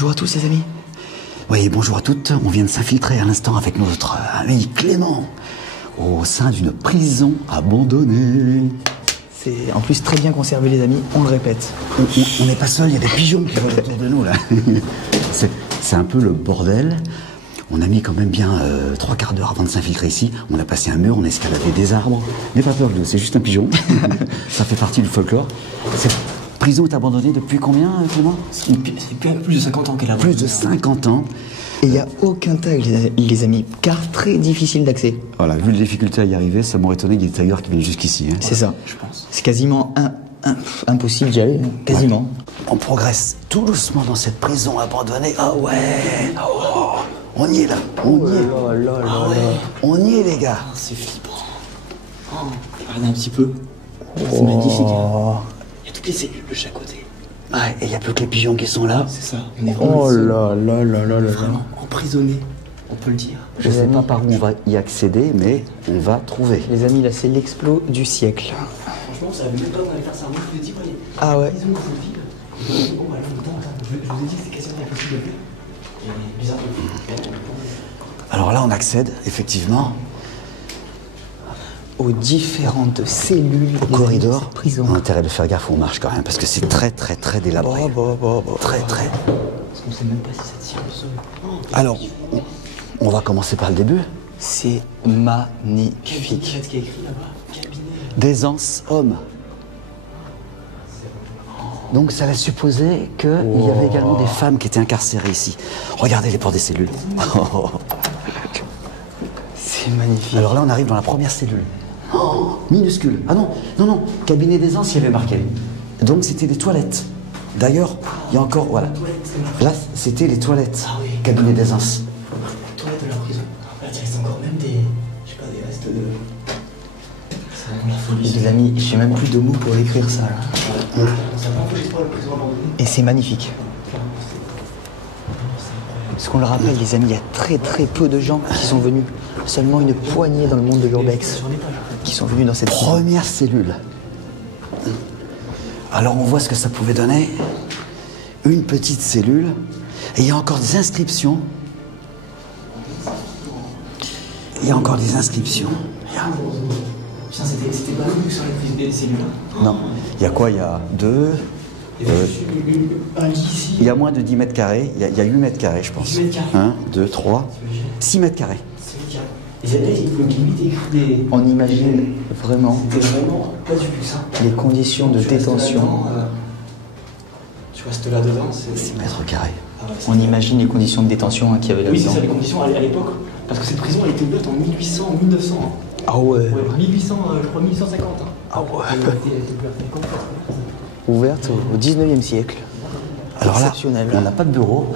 Bonjour à tous les amis. Oui, bonjour à toutes. On vient de s'infiltrer à l'instant avec notre ami Clément au sein d'une prison abandonnée. C'est en plus très bien conservé les amis, on le répète. On n'est pas seul, il y a des pigeons qui volent autour de nous là. C'est un peu le bordel. On a mis quand même bien 3 quarts d'heure avant de s'infiltrer ici. On a passé un mur, on a escaladé des arbres. N'aie pas peur, c'est juste un pigeon. Ça fait partie du folklore. Cette prison est abandonnée depuis combien, Clément? C'est plus de 50 ans qu'elle a abandonné. Plus de 50 ans. Et il n'y a aucun tag les amis, car très difficile d'accès. Voilà, vu les difficultés à y arriver, ça m'aurait étonné qu'il y ait des tailleurs qui viennent jusqu'ici. Hein. C'est ça, je pense. C'est quasiment impossible d'y aller, quasiment. Ouais. On progresse tout doucement dans cette prison abandonnée. Ah ouais, oh, on y est là, on y est. On y est les gars. Oh, c'est flippant. Oh, regardez un petit peu. C'est magnifique. Hein. Il y a toutes les cellules de chaque côté. Ouais, et il n'y a plus que les pigeons qui sont là. C'est ça, on est vraiment vraiment emprisonnés, on peut le dire. Je ne sais pas par où on va y accéder, mais on va trouver. Les amis, là c'est l'explo du siècle. Franchement, on savait même pas qu'on allait faire ça. Moi, je vous ai dit, voyez. Ah ouais. Ils ont une ville. Bon, voilà, je vous ai dit que c'est quasiment impossible de faire. Et bizarre. Alors là, on accède, effectivement, aux différentes cellules, au corridor. Prison. On a intérêt de faire gaffe où on marche quand même, parce que c'est très délabré. Très. Parce qu'on sait même pas si ça tire le sol. Alors, on va commencer par le début. C'est magnifique. Qu'est-ce qu'il y a écrit là-bas? Cabinet. D'aisance homme. Donc ça laisse supposer qu'il y avait également des femmes qui étaient incarcérées ici. Regardez les portes des cellules. C'est magnifique. Alors là, on arrive dans la première cellule. Oh, minuscule. Ah non. Cabinet d'aisance, il y avait marqué. Donc c'était des toilettes. D'ailleurs, il y a encore, voilà. Là, c'était les toilettes. Ah oui. Cabinet d'aisance. Les toilettes de la prison. Là, il reste encore même des, je sais pas, des restes de... C'est vraiment la folie. Les amis, j'ai même plus de mots pour écrire ça là. Ça va un peu l'histoire de la prison abandonnée. Et c'est magnifique. Parce qu'on le rappelle les amis, il y a très peu de gens qui sont venus. Seulement une poignée dans le monde de l'urbex qui sont venus dans cette Première cellule. Alors on voit ce que ça pouvait donner. Une petite cellule. Et il y a encore des inscriptions. Regarde. Putain, c'était pas lu sur les cellules là. Non. Il y a quoi? Il y a deux. Un lit ici. Il y a moins de 10 mètres carrés. Il y a 8 mètres carrés, je pense. 8 mètres carrés. 1, 2, 3, 6 mètres carrés. Et là, il faut limite écrire des. On imagine vraiment C'était vraiment pas du luxe. Hein. les conditions de détention. Tu restes là dedans, c'est. 6 mètres carrés. Ah ouais, On imagine les conditions de détention qu'il y avait Oui, c'est là-dedans. ça, les conditions à l'époque. Parce que cette prison, elle était ouverte en 1800, 1900. Hein. Ah ouais. Ouais, 1800, je crois 1850. Hein. Ah ouais. Elle était ouverte. Elle est complète. Ouverte au 19e siècle. Alors là, Exceptionnel. on n'a pas de bureau,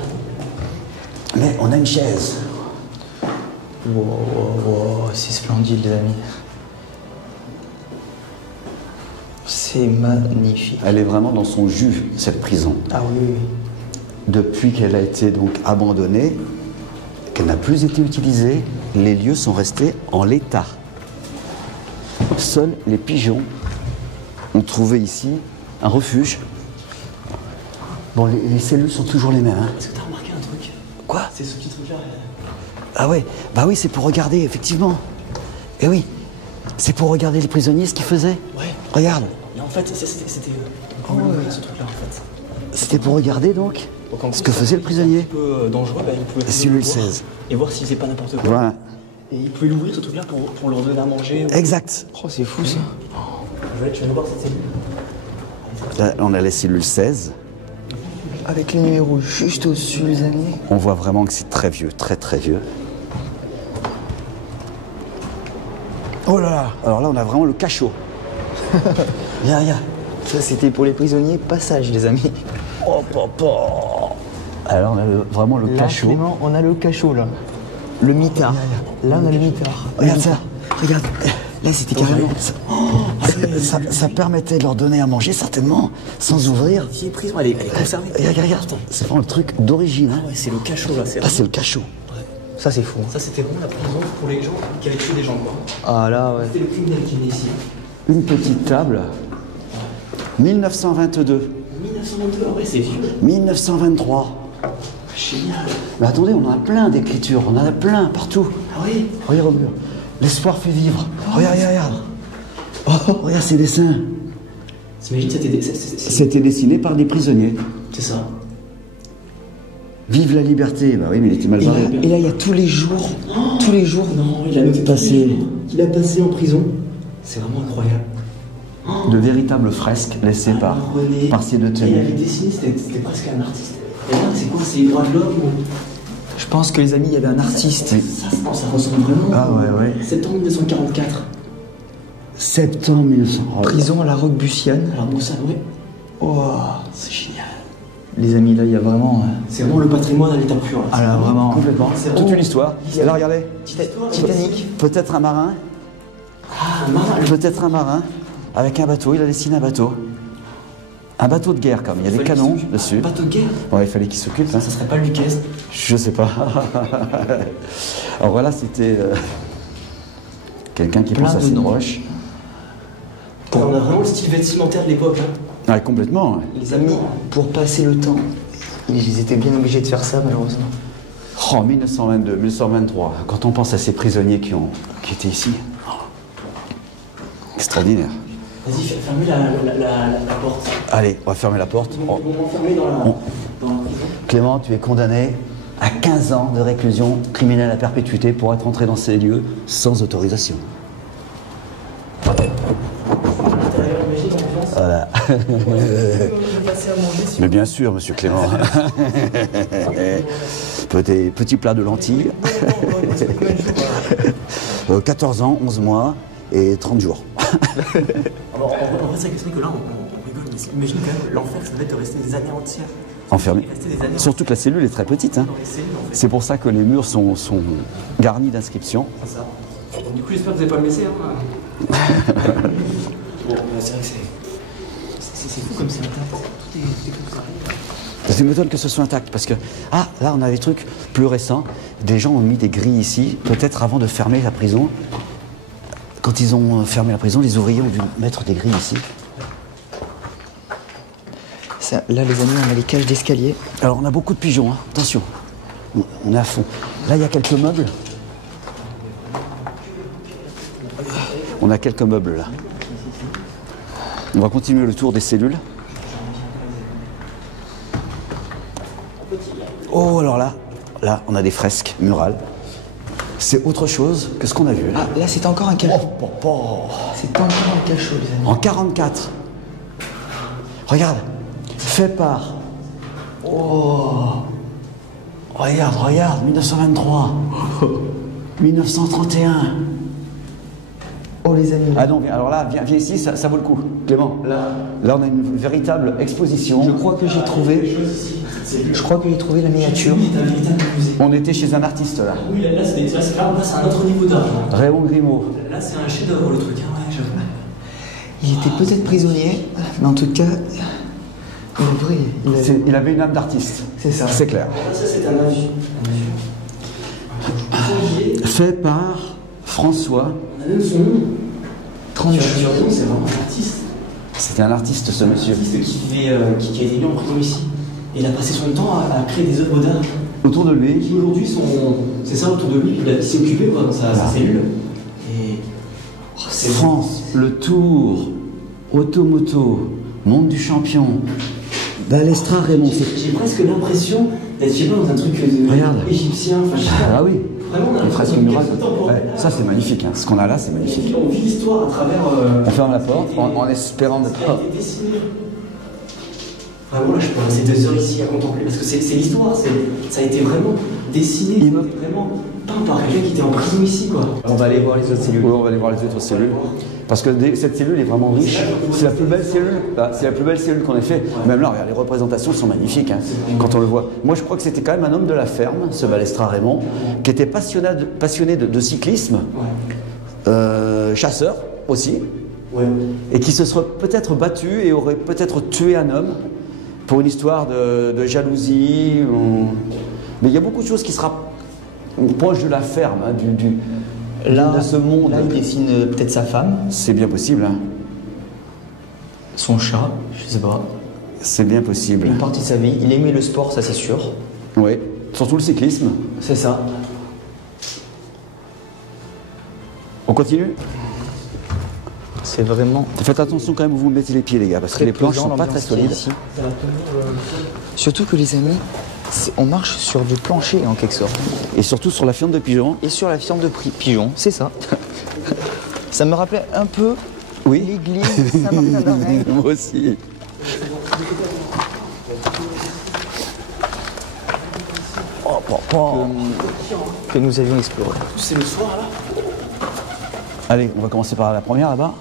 mais on a une chaise. Wow, c'est splendide les amis. C'est magnifique. Elle est vraiment dans son jus, cette prison. Ah oui. Depuis qu'elle a été donc abandonnée, qu'elle n'a plus été utilisée, les lieux sont restés en l'état. Seuls les pigeons ont trouvé ici un refuge. Bon, les cellules sont toujours les mêmes. Hein. Est-ce que t'as remarqué un truc? Quoi? C'est ce petit truc-là. Ah ouais, bah oui, c'est pour regarder, effectivement. Eh oui, c'est pour regarder les prisonniers, ce qu'ils faisaient. Ouais. Regarde. Et en fait, c'était. Ce truc-là, en fait. C'était pour regarder donc Donc, en ce gros, que c'est faisait le prisonnier. Un petit peu dangereux, bah, il pouvait Cellule le voir 16. Et voir s'il faisait pas n'importe quoi. Voilà. Et il pouvait l'ouvrir ce truc-là pour leur donner à manger. Exact. Oh, c'est fou ça. Je vais aller voir cette cellule. Là, on a la cellule 16. Avec le numéro juste au-dessus les amis. On voit vraiment que c'est très vieux, très vieux. Oh là là. Alors là, on a vraiment le cachot. Viens. Ça c'était pour les prisonniers passage les amis. Oh, alors on a vraiment le Là, cachot. Clément, on a le cachot là. Le mitard. Là on a le mitard. Regarde ça. Regarde. Là, c'était carrément... Ça permettait de leur donner à manger, certainement, sans ouvrir. Si, prison, elle est conservée. Regarde. C'est vraiment le truc d'origine. Hein. Ah ouais, c'est le cachot là. Là, c'est le cachot. Ça c'est fou. Ça, c'était vraiment la prison pour les gens qui avaient tué des gens, quoi. Ah là ouais. C'était le criminel qui venait ici. Une petite table. 1922. 1922, ah ouais, c'est vieux. 1923. Génial. Mais attendez, on en a plein d'écritures, on en a plein partout. Ah oui. Regarde au mur. L'espoir fait vivre. Regarde, regarde. Oh, regarde ces dessins. T'imagines, C'était dessiné par des prisonniers. C'est ça. Vive la liberté. Bah oui, mais il était mal barré. Et là, il y a tous les jours. Tous les jours. Non, il a noté Passé. qu'il a passé en prison. C'est vraiment incroyable. De véritables fresques laissées par ces deux Il tenues. avait dessiné, c'était presque un artiste. Et là, c'est quoi? C'est les droits de l'homme ou... Je pense que les amis, il y avait un artiste. Ça ressemble vraiment. Ah ouais. Septembre 1944. Septembre 1900. Prison à la Roquebussienne. Alors bon, ça, oui. Oh, C'est génial. les amis, là, il y a vraiment. C'est vraiment le patrimoine à l'état pur. Là. Ah là, vraiment. Complètement. C'est Toute une histoire. Et là, regardez. Titanic. Peut-être un marin. Ah, marin. Peut-être un marin. Avec un bateau. Il a dessiné un bateau. Un bateau de guerre, comme. Il y a des canons dessus. Un bateau de guerre. Ouais, il fallait qu'il s'occupe. Hein. Ça serait pas Lucas. Je sais pas. Alors voilà, c'était quelqu'un qui Plein pense à de ses noms. broches. On a vraiment le style vestimentaire de l'époque. Hein. Ah, complètement. Ouais. Les amis, pour passer le temps, ils étaient bien obligés de faire ça, malheureusement. Oh, 1922, 1923. Quand on pense à ces prisonniers qui étaient ici. Oh. Extraordinaire. Vas-y, fermez la porte. Allez, on va fermer la porte. Ils vont m'enfermer dans la prison. Clément, tu es condamné à 15 ans de réclusion criminelle à perpétuité pour être entré dans ces lieux sans autorisation. Voilà. Mais bien sûr, monsieur Clément. Petit plat de lentilles. 14 ans, 11 mois et 30 jours. Alors, en vrai, c'est que là, on rigole, mais imagine quand même, l'enfer, ça devait te rester des années entières. Enfermé. Surtout que la cellule est très petite. Hein. C'est pour ça que les murs sont garnis d'inscriptions. C'est ça. Du coup, j'espère que vous n'allez pas me laisser. Hein. Bon, c'est vrai que c'est fou comme c'est intact. Tout est comme ça. Ça m'étonne que ce soit intact parce que, ah, là on a des trucs plus récents. Des gens ont mis des grilles ici, peut-être avant de fermer la prison. Quand ils ont fermé la prison, les ouvriers ont dû mettre des grilles ici. Ça, là, les amis, on a les cages d'escalier. Alors on a beaucoup de pigeons, hein. Attention, on est à fond. Là il y a quelques meubles. On a quelques meubles là. On va continuer le tour des cellules. Oh, alors là, on a des fresques murales. C'est autre chose que ce qu'on a vu. Là, Là, c'est encore un cachot. oh. C'est encore un cachot, les amis. En 44. Regarde, fait par. Oh. Regarde, 1923. 1931. Oh, les amis. Ah non, alors là, viens ici, ça vaut le coup. Clément, là, on a une véritable exposition. Je crois que j'ai trouvé. Je crois que j'ai trouvé la miniature. On était chez un artiste là. Oui, là, c'est un autre niveau d'art. Raymond Grimaud. Là, c'est un chef-d'œuvre le truc. Hein, ouais, j'avoue. Il était peut-être prisonnier, mais en tout cas, Il avait une âme d'artiste. C'est ça. C'est clair. Ça, c'est un avis. Fait par François. On a même son nom. 30 Tu as raison, c'est vraiment un artiste. C'était un artiste, ce monsieur. Un artiste qui a été mis en prison ici. Et il a passé son temps à créer des œuvres d'art. Autour de lui. Qui aujourd'hui sont. C'est ça autour de lui, puis il s'est occupé quoi, dans sa cellule. Et. Oh, c'est France, le Tour, Automoto, Monde du Champion, Balestra Raymond. J'ai presque l'impression d'être, je sais pas, dans un truc Regarde. égyptien. Enfin, je sais pas. Ah oui. Vraiment, on a Les fresques l'impression murales. que c'est contemporain. Ouais, ça c'est magnifique. Hein. Ce qu'on a là, c'est magnifique. On vit l'histoire à travers. On ferme la porte en espérant de Ce qui a été dessiné. Vraiment, là, je peux rester 2 heures ici à contempler parce que c'est l'histoire. Ça a été vraiment dessiné, ça a été vraiment peint par quelqu'un qui était en prison ici, quoi. On va aller voir les autres cellules. Oui, on va aller voir les autres cellules. Parce que cette cellule est vraiment riche. C'est la plus belle cellule. C'est la plus belle cellule qu'on ait fait. Même là, regarde, les représentations sont magnifiques hein, quand on le voit. Moi, je crois que c'était quand même un homme de la ferme, ce Balestra Raymond, qui était passionné de cyclisme, chasseur aussi, et qui se serait peut-être battu et aurait peut-être tué un homme pour une histoire de jalousie. Mais il y a beaucoup de choses qui sera proche de la ferme, hein, de ce monde. Là, il dessine peut-être sa femme, C'est bien possible. Hein. son chat, je sais pas. C'est bien possible. Une partie de sa vie. Il aimait le sport, ça c'est sûr. Oui, surtout le cyclisme. C'est ça. On continue? C'est vraiment... Faites attention quand même où vous mettez les pieds, les gars, parce que très les planches pesant, sont pas très l'ambiance qu'il y a solides. ici. Surtout que les amis, on marche sur du plancher en quelque sorte. Et surtout sur la fiente de pigeon. Et sur la fiente de pigeon, c'est ça. Ça me rappelait un peu l'église Saint-Martin-d'Arrêt. Moi aussi. Que nous avions exploré. C'est le soir là. Allez, on va commencer par la première là-bas.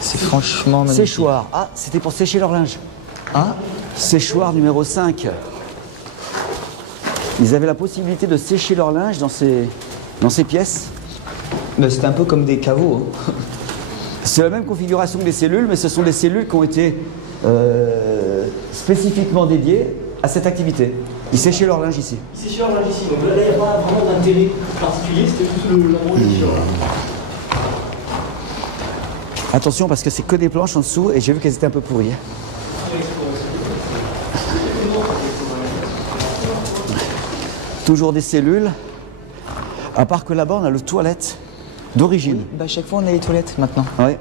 C'est franchement magnifique. Séchoir. Ah, c'était pour sécher leur linge. Ah, Séchoir numéro 5. Ils avaient la possibilité de sécher leur linge dans ces pièces. bah, c'était un peu comme des caveaux. Hein. C'est la même configuration que les cellules, mais ce sont des cellules qui ont été spécifiquement dédiées à cette activité. Ils séchaient leur linge ici. C'est sûr là ici. Donc là, il n'y a pas vraiment d'intérêt particulier, c'était juste l'endroit où il est là. Attention parce que c'est que des planches en dessous et j'ai vu qu'elles étaient un peu pourries. Toujours des cellules. À part que là-bas on a le toilette d'origine. Bah, chaque fois on a les toilettes maintenant. Ouais.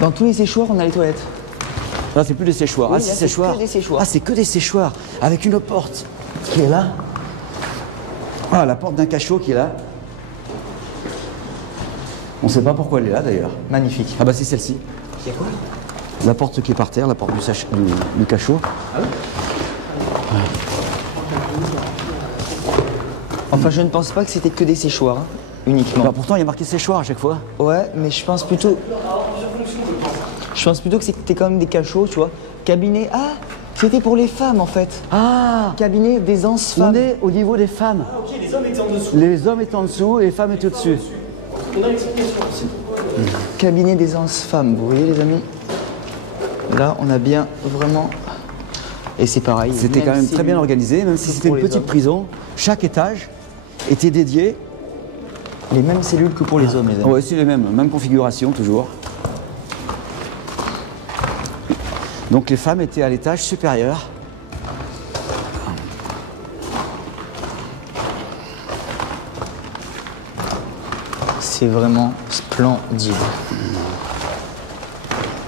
Dans tous les séchoirs on a les toilettes. Là c'est plus des séchoirs. Oui, ah là, c'est c'est séchoirs. que des séchoirs. Ah c'est que des séchoirs. Avec une porte qui est là. Ah la porte d'un cachot qui est là. On ne sait pas pourquoi elle est là d'ailleurs. Magnifique. Ah bah c'est celle-ci. Il y a quoi? La porte qui est par terre, la porte du cachot. Enfin je ne pense pas que c'était que des séchoirs, hein, uniquement. Bah pourtant il y a marqué séchoir à chaque fois. Ouais, mais je pense plutôt... Je pense plutôt que c'était quand même des cachots, tu vois. Cabinet... Ah, c'était pour les femmes en fait. Ah, Cabinet d'aisance on femmes. est au niveau des femmes. Ah, ok, les hommes étaient en dessous. Les hommes étaient en dessous et les femmes étaient au-dessus. On a l'explication. C'est pourquoi. Cabinet d'aisance femmes, vous voyez les amis? Là, on a bien vraiment... Et c'est pareil. C'était quand même si très bien organisé, même si que c'était pour une les petite hommes. prison. Chaque étage était dédié. Les mêmes cellules que pour les hommes, les amis. Ouais, c'est les mêmes, même configuration toujours. Donc les femmes étaient à l'étage supérieur. C'est vraiment splendide.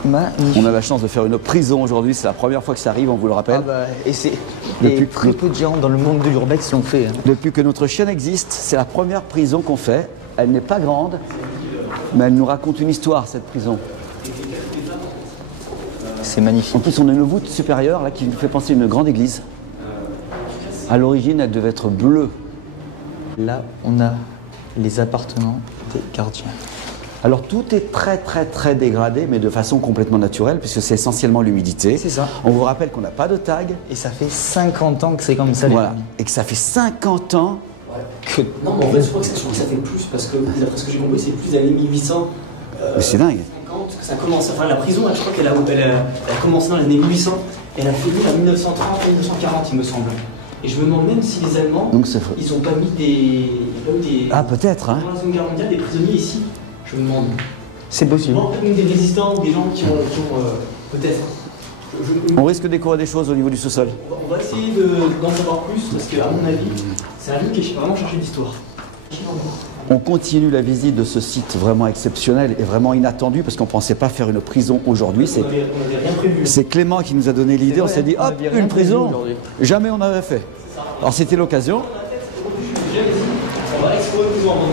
Magnifique. On a la chance de faire une prison aujourd'hui, c'est la première fois que ça arrive, on vous le rappelle. Ah bah, et c'est... Depuis Et très que- peu de gens dans le monde de l'urbex l'ont fait. Hein. Depuis que notre chaîne existe, c'est la première prison qu'on fait. Elle n'est pas grande, mais elle nous raconte une histoire, cette prison. C'est magnifique. En plus, on a une voûte supérieure là, qui nous fait penser à une grande église. À l'origine, elle devait être bleue. Là, on a les appartements des gardiens. Alors tout est très très très dégradé, mais de façon complètement naturelle, puisque c'est essentiellement l'humidité. C'est ça. On vous rappelle qu'on n'a pas de tag. Et ça fait 50 ans que c'est comme ça, les Voilà. amis. Et que ça fait 50 ans. Que... Non, mais en fait, je crois que ça fait plus, parce que d'après ce que j'ai compris, c'est plus des années 1800. Mais c'est dingue. 50 que ça commence. Enfin, la prison, je crois qu'elle a commencé dans les années 1800, et elle a fini en 1930 1940, il me semble. Et je me demande même si les Allemands, Donc c'est faux. ils ont pas mis des. Ah peut-être, hein. Pendant la Seconde Guerre mondiale, des prisonniers ici. Je me demande. C'est possible. Bon, peut-être même des résistants ou des gens qui ont peut-être. On risque de découvrir des choses au niveau du sous-sol. On va essayer d'en savoir plus, parce qu'à mon avis, c'est un livre qui est vraiment cherché d'histoire. On continue la visite de ce site vraiment exceptionnel et vraiment inattendu, parce qu'on ne pensait pas faire une prison aujourd'hui. On avait rien prévu. C'est Clément qui nous a donné l'idée. On s'est dit, on hop, avait rien une prévu prison. aujourd'hui. Jamais on n'avait fait. Alors c'était l'occasion. On va explorer plus en randonnée.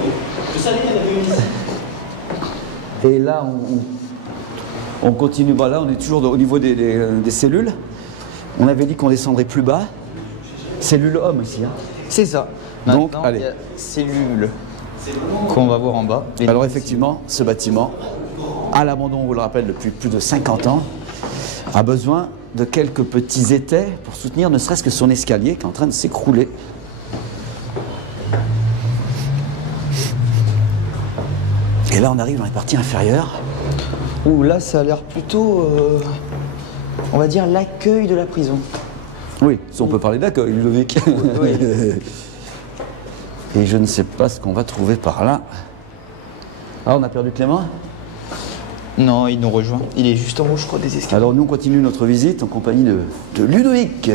Je savais qu'il y en avait une ici. Et là, on continue. Bah là, on est toujours au niveau des cellules. On avait dit qu'on descendrait plus bas. Cellule homme ici. Hein. C'est ça. Donc, Maintenant, allez. il y a cellule qu'on va voir en bas. Et Alors effectivement, ce bâtiment, à l'abandon, on vous le rappelle, depuis plus de 50 ans, a besoin de quelques petits étais pour soutenir ne serait-ce que son escalier qui est en train de s'écrouler. Et là, on arrive dans les parties inférieures. Ouh, là, ça a l'air plutôt, on va dire, l'accueil de la prison. Oui, si on peut parler d'accueil, Ludovic. Oui. Et je ne sais pas ce qu'on va trouver par là. Ah, on a perdu Clément? Non, il nous rejoint. Il est juste en haut, je crois, des escaliers. Alors nous, on continue notre visite en compagnie de Ludovic.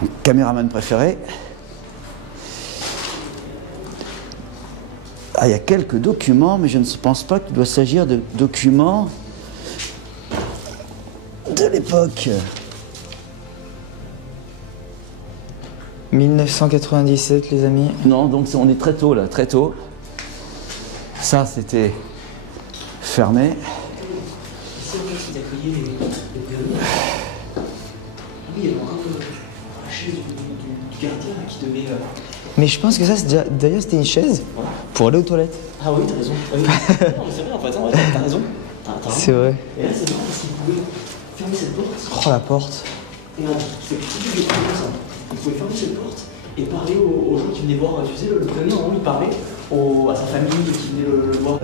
Mon caméraman préféré. Ah, il y a quelques documents, mais je ne pense pas qu'il doit s'agir de documents de l'époque. 1997, les amis. Non, donc on est très tôt là, très tôt. Ça, c'était fermé. Ici, en fait, ils accueillaient les prisonniers. Oui, il y avait encore la chaise du gardien là, qui devait. Mais je pense que ça, d'ailleurs, c'était une chaise pour aller aux toilettes. Ah oui, t'as raison. Ah oui. Non, mais c'est vrai, en fait, ouais, t'as raison. T'as raison. C'est vrai. Et là, c'est marrant parce qu'ils pouvaient fermer cette porte. Oh, la porte. Et là, c'est tout des trucs comme ça. Ils pouvaient fermer cette porte et parler aux gens qui venaient voir. Tu sais, le prisonnier, en haut, il parlait à sa famille qui venait le voir.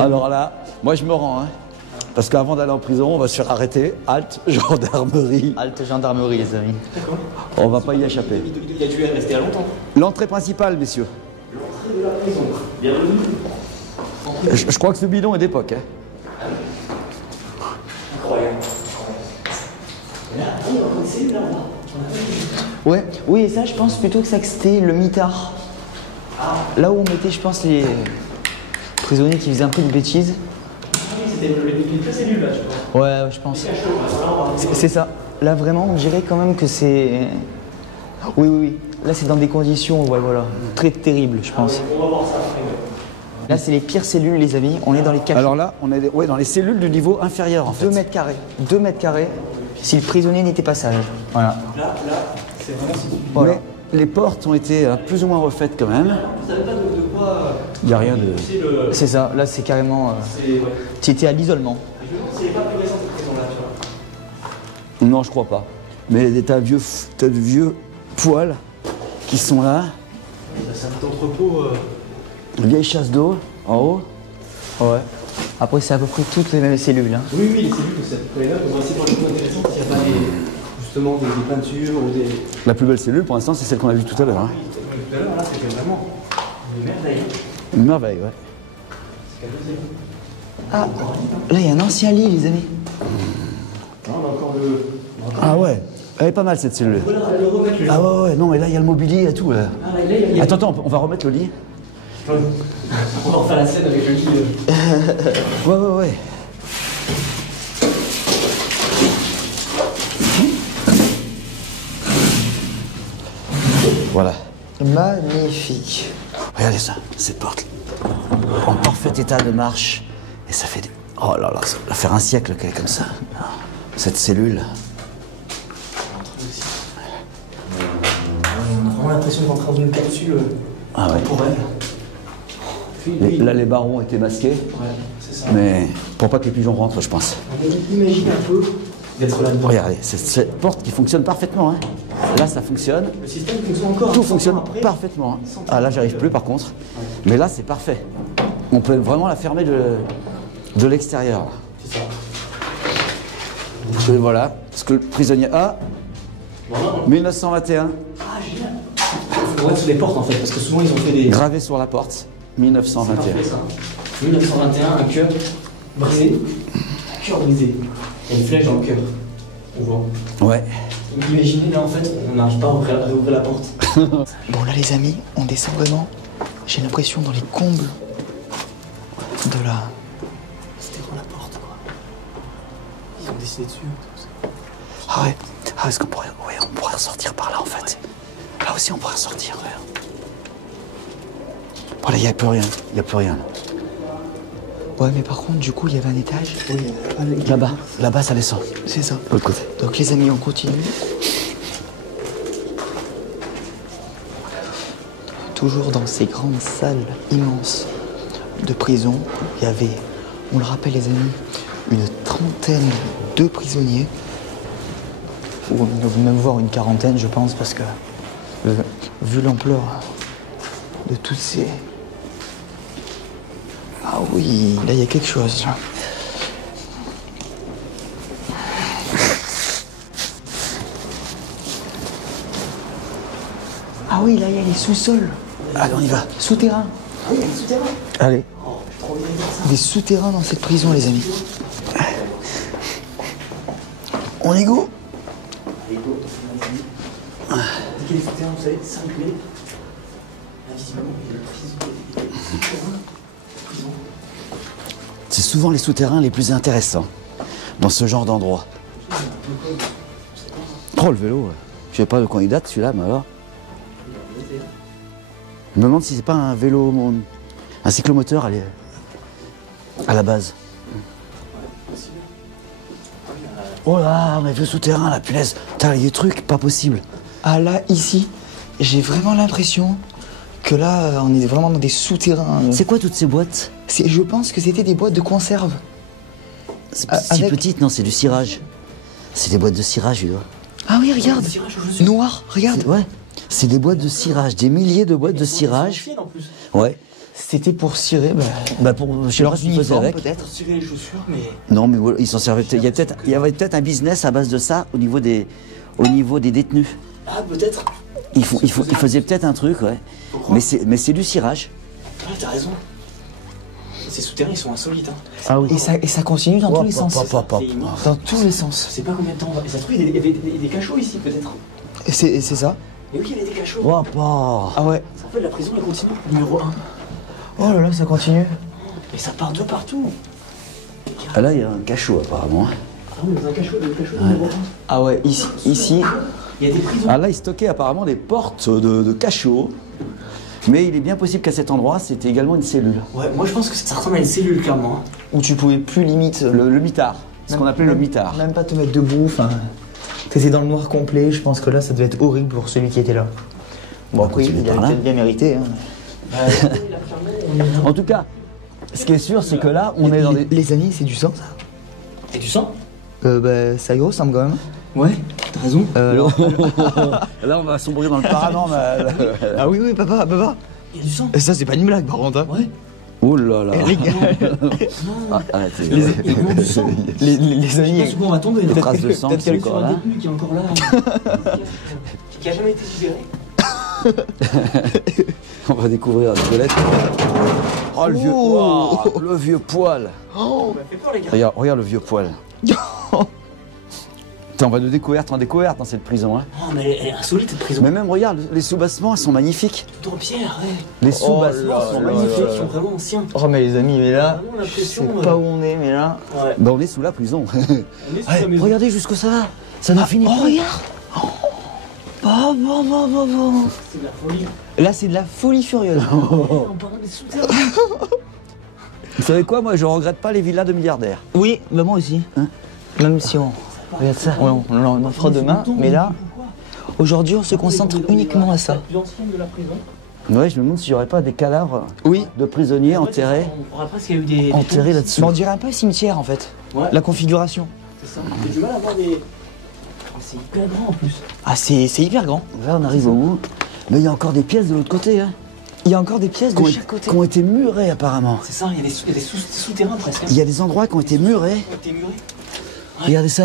Alors là, moi je me rends, hein. Parce qu'avant d'aller en prison, on va se faire arrêter. Halte, gendarmerie. Halte gendarmerie, les amis. D'accord. On va pas y échapper. Il a dû rester à longtemps. L'entrée principale, messieurs. L'entrée de la prison. Bienvenue. Je crois que ce bidon est d'époque. Hein. Incroyable. Et là, il y a encore une cellule là-bas. Ouais, oui, et ça, je pense plutôt que ça que c'était le mitard. Là où on mettait, je pense, les prisonniers qui faisaient un peu de bêtises. Ah oui, c'était les deux cellules là, je crois. Ouais, je pense. C'est ça. Là, vraiment, on dirait quand même que c'est... Oui, oui, oui. Là, c'est dans des conditions, ouais, voilà, très terribles, je pense. On va voir ça après. Là, c'est les pires cellules, les amis. On est dans les cachots. Alors là, on est dans les cellules du niveau inférieur, en fait. 2 mètres carrés. 2 mètres carrés, si le prisonnier n'était pas sage. Voilà. Là, c'est vraiment si tu. Voilà. Mais les portes ont été plus ou moins refaites quand même. Vous savez pas de quoi. Il n'y a rien de... Tu sais, le. C'est ça. Là, c'est carrément... C'est. Ouais. Tu étais à l'isolement. Je me demande si c'est pas plus récent cette prison là, tu vois. Non, je crois pas. Mais des tas de vieux poils qui sont là. C'est un petit entrepôt. Une vieille chasse d'eau en haut. Ouais. Après, c'est à peu près toutes les mêmes cellules. Hein. Oui, oui, les cellules de cette prélève, on va essayer de voir les plus intéressantes s'il n'y a pas justement des peintures ou des. La plus belle cellule, pour l'instant, c'est celle qu'on a vue tout à l'heure. Hein. Tout à l'heure, là, c'était vraiment une merveille. Une merveille, ouais. C'est qu'à deuxième. Ah, là, il y a un ancien lit, les amis. Non, on a encore le. Ah ouais, elle est pas mal cette cellule. Voilà, le remettre le. Ah ouais, ouais, non, mais là, il y a le mobilier et tout. Là. Ah, là, il y a. Attends, on va remettre le lit. On va refaire la scène avec le lit. Ouais, ouais, ouais. Voilà. Magnifique. Regardez ça, cette porte. En parfait état de marche. Et ça fait des... Oh là là, ça va faire un siècle qu'elle est comme ça. Cette cellule. On a vraiment l'impression d'entrer dans une capsule Ah ouais. temporelle. Là, les barreaux étaient masqués. Ouais, c'est ça. Mais pour pas que les pigeons rentrent, je pense. Imagine un peu d'être là-dedans. Regardez, c'est cette porte qui fonctionne parfaitement. Hein. Là, ça fonctionne. Le système fonctionne encore. Tout 100 ans fonctionne après. parfaitement. Hein. Ah là, j'arrive plus par contre. Mais là, c'est parfait. On peut vraiment la fermer de l'extérieur. là. C'est ça. Et voilà, parce que le prisonnier A, Voilà. 1921, Ah, génial. Il faut voir sous les portes en fait, parce que souvent ils ont fait des. gravé sur la porte, C'est 1921. parfait, ça. 1921, un cœur brisé. Un cœur brisé. Il y a une flèche dans le cœur. On voit. Ouais. Donc imaginez là en fait, on n'arrive pas à ouvrir la porte. Bon, là, les amis, on descend vraiment. J'ai l'impression dans les combles de la... C'était dans la porte quoi. Ils ont dessiné dessus. Ah ouais. Ah, est-ce qu'on pourrait... Ouais, on pourrait ressortir par là en fait. Là aussi, on pourrait ressortir. Ouais. Bon, là, il n'y a plus rien. Il n'y a plus rien. Ouais, mais par contre, du coup, il y avait un étage. Oui, Là-bas. Là-bas, ça descend. c'est ça. De l'autre côté. Donc, les amis, on continue. Toujours dans ces grandes salles immenses de prison, il y avait, on le rappelle les amis, une trentaine de prisonniers, ou on devait même voir une quarantaine je pense, parce que vu l'ampleur de toutes ces... Ah oui, là il y a quelque chose. Ah oui, là il y a les sous-sols. Allez, on y va. Souterrains. Ah oui, il y a des souterrains. Allez. Oh, trop bien ça. Des souterrains dans cette prison, les amis. On est go. Allez, go. souterrains, vous savez, cinglés. Là, visiblement, il y a des prisons. C'est souvent les souterrains les plus intéressants dans ce genre d'endroit. Oh, le vélo, je sais pas de quand il date celui-là, mais alors. Je me demande si c'est pas un vélo, un cyclomoteur à la base. Oh là, on a vu le souterrain, la punaise. Putain, il y a des trucs, pas possible. Ah là, ici, j'ai vraiment l'impression que là, on est vraiment dans des souterrains. C'est quoi toutes ces boîtes? Je pense que c'était des boîtes de conserve. C'est Avec- si petite, non, c'est du cirage. C'est des boîtes de cirage, tu vois. Ah oui, regarde. Noir, regarde. Ouais, c'est des boîtes de cirage, des milliers de boîtes de cirage. En plus. Ouais. C'était pour cirer, Je sais pas leurs ce qu'ils faisaient uniformes avec. peut-être. Pour tirer les chaussures, mais. Non, mais voilà, ils s'en servaient peut-être. Il y avait peut-être un business à base de ça au niveau des détenus. Ah, peut-être. Ils faisaient peut-être un truc, ouais. Faut croire. Mais c'est du cirage. Ah, t'as raison. Ces souterrains, ils sont insolites. Hein. Ah oui. Et ça continue dans tous les sens. C'est immense. Dans tous les sens. Je sais pas combien de temps. Et ça se trouve, il y avait des cachots ici, peut-être. Et c'est ça. Mais oui, il y avait des cachots. Oh, pas. Ah ouais. En fait, la prison, elle continue. Numéro 1. Oh là là, ça continue. Et ça part de partout. Ah là, il y a un cachot apparemment. Ah oui, dans un cachot, le cachot numéro 1. Ah ouais, ici. Il y a des prisons. Ah là, ils stockaient apparemment des portes de cachot. Mais il est bien possible qu'à cet endroit, c'était également une cellule. Ouais, moi je pense que ça ressemble à une cellule, clairement. Hein. Où tu pouvais plus limite. Le mitard. Ce qu'on appelait le mitard. Même pas te mettre debout, enfin. T'étais dans le noir complet, je pense que là ça devait être horrible pour celui qui était là. Bon, après, continue il a par là. peut-être bien mérité. Hein. En tout cas, ce qui est sûr, c'est que là, on est dans des. Les amis, c'est du sang ça. Et du sang? Ça y ressemble quand même. Ouais, t'as raison. Alors... Là, on va sombrer dans le paranormal. ah oui, papa. Il y a du sang. Et ça, c'est pas une blague par contre. Hein. Ouais. Ouh là là. Les gars, Ah, arrêtez. Il manque du sang. les Je sais amis. pas sur quoi on va tomber. Des Là. traces de sang peut-être qui sont qu'elle- Sur encore un là. détenu qui est encore là. Qui a jamais été libéré. On va découvrir la squelette. Oh, le vieux, Oh. Wow, le vieux poil. Ça m'a fait peur, les gars. Regarde le vieux poil. Putain, on va de découverte en découverte dans cette prison. Hein. Oh, mais elle est insolite cette prison. Mais même, regarde, les sous-bassements, ils sont magnifiques. Tout en pierre, ouais. Les sous-bassements là sont là magnifiques. Ils sont vraiment anciens. Oh mais les amis, mais là, Vraiment je sais l'impression, pas où on est, mais là... Ouais. Ben, on est sous la prison. On est sous la maison. Regardez jusqu'où ça va. Ça n'a fini pas. regarde. Bon. C'est de la folie. Là, c'est de la folie furieuse. En parlant des souterrains. Vous savez quoi, moi, je regrette pas les villas de milliardaires. Oui, bah moi aussi. Hein Même si on... Regarde ça. Ouais, on en fera demain, mais là, aujourd'hui, on se concentre uniquement à ça. La plus ancienne de la prison. Ouais, je me demande s'il n'y aurait pas des cadavres Oui. de prisonniers enterrés. On pourra presque qu'il y a eu des. Enterrés là-dessous. Mais on dirait un peu cimetière, en fait. Ouais. La configuration. C'est ça. J'ai du mal à voir des. Ah, c'est hyper grand en plus. Ah, c'est hyper grand. Là, on arrive au bout. Mais il y a encore des pièces de l'autre côté, hein, Il y a encore des pièces qui de ont, chaque côté. qui ont été murées apparemment. C'est ça, il y a des souterrains presque. Hein. Il y a des endroits qui ont été murés. Qui ont été murés. Regardez ça.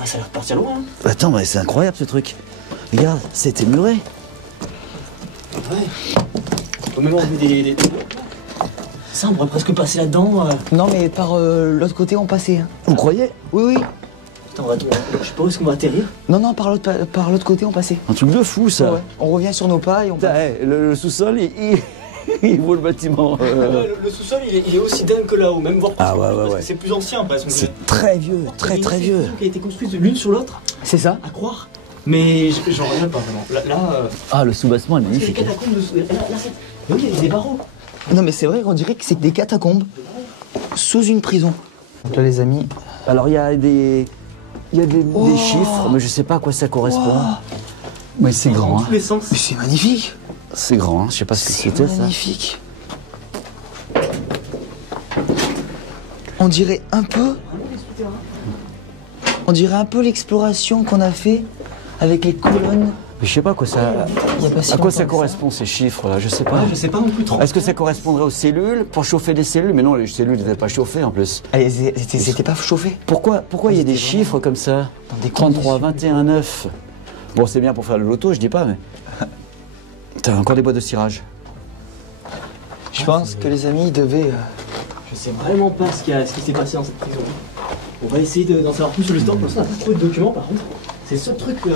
Ah, ça a l'air de partir loin. Hein. Attends, mais c'est incroyable ce truc. Regarde, c'était muré. Ouais. On peut même enlever des. Ça, on pourrait presque passer là-dedans. Non, mais par l'autre côté, on passait. Hein. Vous croyez? Oui. Putain, je sais pas où est-ce qu'on va atterrir. Non, par l'autre côté, on passait. Un truc de fou ça. Ouais. On revient sur nos pas et on Putain, passe. le sous-sol, il vaut le bâtiment. Le sous-sol, il est aussi dingue que là-haut, même voir Ah ouais, parce ouais. que c'est plus ancien presque. C'est très vieux, très Il y a une vieux. prison qui a été construite l'une sur l'autre, C'est ça. à croire. Mais j'en reviens pas vraiment. Là, Ah, le sous-bassement est parce que les magnifique. catacombes de. Là, c'est. Oui, il y a des barreaux. Non, mais c'est vrai qu'on dirait que c'est des catacombes sous une prison. Donc là, les amis, Alors, il y a des Oh. chiffres, mais je sais pas à quoi ça correspond. Mais c'est grand, Dans hein. tous les sens. mais c'est magnifique. C'est grand, hein. Je sais pas ce que C'est c'était ça. magnifique. On dirait un peu. On dirait un peu l'exploration qu'on a fait avec les colonnes. Mais je sais pas à quoi ça. Il y a pas si À quoi ça longtemps que correspond ces chiffres-là? Je sais pas. Ouais, je sais pas non plus trop. Est-ce que ça correspondrait aux cellules pour chauffer des cellules? Mais non, les cellules n'étaient pas chauffées en plus. C'était pas chauffé. Pourquoi il y a des chiffres comme ça? Dans des 33, conditions. 21, 9. Bon, c'est bien pour faire le loto, je dis pas, mais. T'as encore des boîtes de cirage. Je pense que les amis devaient. Je sais vraiment pas ce qui s'est passé dans cette prison. On va essayer d'en savoir plus sur l'histoire. Pour l'instant, on n'a pas trouvé de documents par contre. C'est le seul truc dont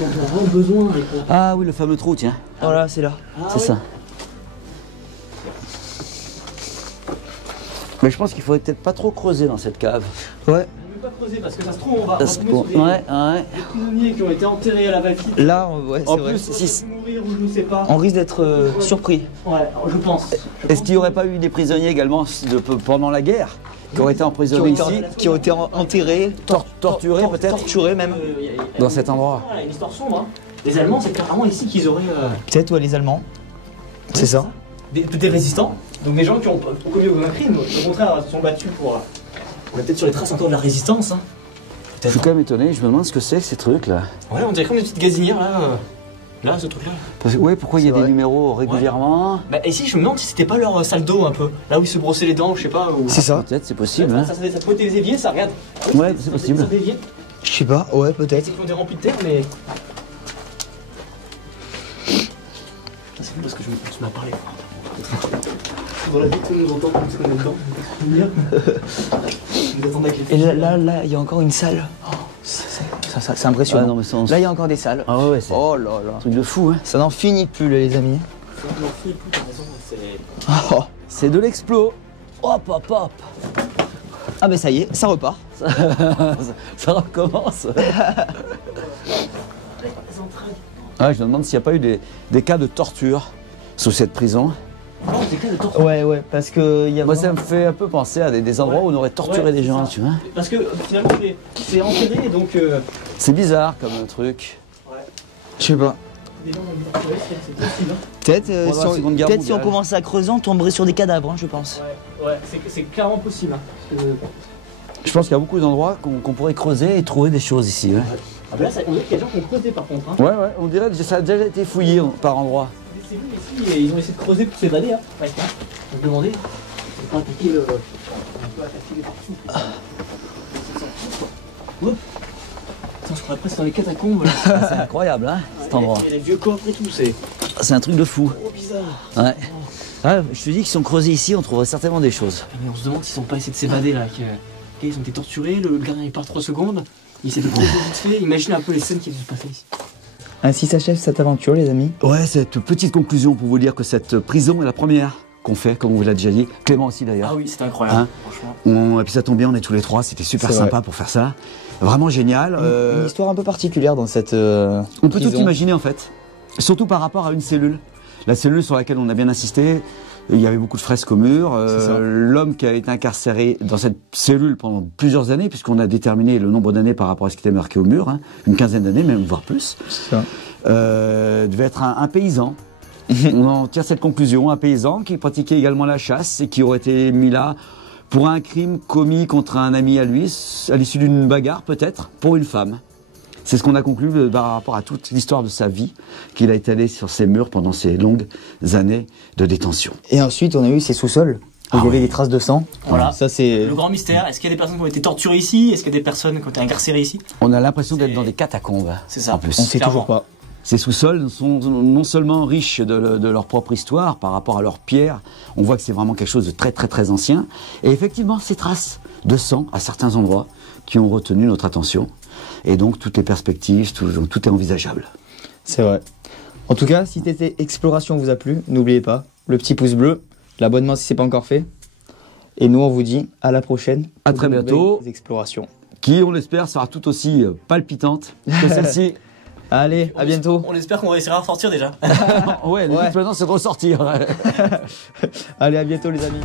on a vraiment besoin. Ah oui, le fameux trou, tiens. Voilà, c'est là. C'est ça. Mais je pense qu'il faudrait peut-être pas trop creuser dans cette cave. Ouais. On ne veut pas creuser parce que ça se trouve, on va Parce tomber qu'on- sur des prisonniers qui ont été enterrés à la va-vite. Là, ouais, c'est En vrai. plus, Soit si- mourir ou je sais pas. On risque d'être surpris. Ouais, je pense. est-ce qu'il n'y aurait pas eu des prisonniers également pendant la guerre qui auraient été emprisonnés ici, Qui ont été enterrés, torturés peut-être torturés même. dans cet endroit? Il y a une histoire sombre. Hein. Les Allemands, c'est carrément ici qu'ils auraient. Peut-être, ouais, les Allemands. C'est ça. Des résistants. Donc des gens qui ont commis aucun crime. Au contraire, se sont battus pour. On est peut-être sur les traces encore de la résistance. Hein. Je suis quand même étonné, je me demande ce que c'est que ces trucs là. Ouais, on dirait comme des petites gazinières là. Là, ce truc-là. Parce que, ouais, pourquoi il y a C'est des vrai. numéros régulièrement? Bah, et si je me demande si c'était pas leur salle d'eau un peu. Là où ils se brossaient les dents, je sais pas. Ou... C'est ça. Peut-être, c'est possible. Hein. Ça pouvait être des éviers, ça, regarde. Ah oui, Ouais, c'est possible. Ça déviait. Je sais pas, ouais, peut-être. C'est qu'ils ont été remplis de terre, mais. C'est fou parce que tu m'as parlé. Dans la vie, tout nous entend, tout ce qu'on est dedans. Nous attendons avec les Et là, il y a encore une salle. Oh, c'est impressionnant. Ah non, mais ça, on- Là, il y a encore des salles. Ah ouais, c'est Oh là là. un truc de fou. Hein. Ça n'en finit plus, là, les amis. Non, Philippe, t'as raison, c'est. Oh. C'est de l'explo. Hop, hop, hop. Ah, ben ça y est, ça repart. Ça recommence. Les entrailles. Ah, je me demande s'il n'y a pas eu des cas de torture sous cette prison. Non, c'est cas de torture. Ouais, parce que il y a. Moi, vraiment- ça me fait un peu penser à des endroits où on aurait torturé Ouais, des c'est gens, ça. tu vois. Parce que finalement, c'est enterré, donc. C'est bizarre comme un truc. Ouais. Je sais pas. Des gens ont torturé, c'est possible. Hein. Peut-être Pendant la Seconde Guerre si on mondiale. commençait à creuser, on tomberait sur des cadavres, hein, je pense. Ouais, c'est clairement possible. Hein. Parce que- Je pense qu'il y a beaucoup d'endroits qu'on pourrait creuser et trouver des choses ici. Ouais, Ah, bah là, on dirait qu'il y a des gens qui ont creusé par contre. Hein. ouais, on dirait que ça a déjà été fouillé par endroits. C'est vous ici, et ils ont essayé de creuser pour s'évader. Hein. Ouais, on se demandait. On peut attaquer le. On peut attaquer les partout. Oups. Attends, je crois presque dans les catacombes. Là. C'est incroyable, hein, cet endroit. Il y a les vieux coffres et tout, c'est C'est un truc de fou. trop bizarre. Ouais. Ah, je te dis qu'ils sont creusés ici, on trouverait certainement des choses. Mais on se demande s'ils n'ont pas essayé de s'évader là. Ils ont été torturés, le gardien il part 3 secondes. Il essaie de creuser vite fait. Imagine un peu les scènes qui se passaient ici. Ainsi s'achève cette aventure, les amis. Ouais, cette petite conclusion pour vous dire que cette prison est la première qu'on fait, comme on vous l'a déjà dit. Clément aussi d'ailleurs. Ah oui, c'était incroyable, Hein franchement. Et puis ça tombe bien, on est tous les trois, c'était super C'est sympa pour faire ça. Vraiment génial. Une histoire un peu particulière dans cette. On peut tout prison. imaginer en fait, surtout par rapport à une cellule. La cellule sur laquelle on a bien insisté, il y avait beaucoup de fresques au mur. C'est ça. L'homme qui a été incarcéré dans cette cellule pendant plusieurs années, puisqu'on a déterminé le nombre d'années par rapport à ce qui était marqué au mur, hein, une quinzaine d'années, même voire plus, C'est ça. devait être un paysan. On en tire cette conclusion, un paysan qui pratiquait également la chasse et qui aurait été mis là pour un crime commis contre un ami à lui, à l'issue d'une bagarre peut-être, pour une femme. C'est ce qu'on a conclu par rapport à toute l'histoire de sa vie qu'il a étalée sur ces murs pendant ces longues années de détention. Et ensuite, on a eu ces sous-sols où il y avait des traces de sang. Voilà. Ça, c'est. Le grand mystère, est-ce qu'il y a des personnes qui ont été torturées ici? Est-ce qu'il y a des personnes qui ont été incarcérées ici? On a l'impression d'être dans des catacombes. C'est ça. En plus. On sait Clairement. toujours pas. Ces sous-sols sont non seulement riches de leur propre histoire par rapport à leurs pierres, on voit que c'est vraiment quelque chose de très très très ancien. Et effectivement, ces traces de sang à certains endroits qui ont retenu notre attention. Et donc toutes les perspectives, tout est envisageable. C'est vrai. En tout cas, si cette exploration vous a plu, n'oubliez pas le petit pouce bleu, l'abonnement si c'est pas encore fait. Et nous, on vous dit à la prochaine. À pour très de bientôt. nouvelles explorations. Qui, on l'espère, sera tout aussi palpitante que celle-ci. Allez, à bientôt. On espère qu'on réussira à ressortir déjà. Ouais, le but maintenant c'est de ressortir. Allez, à bientôt, les amis.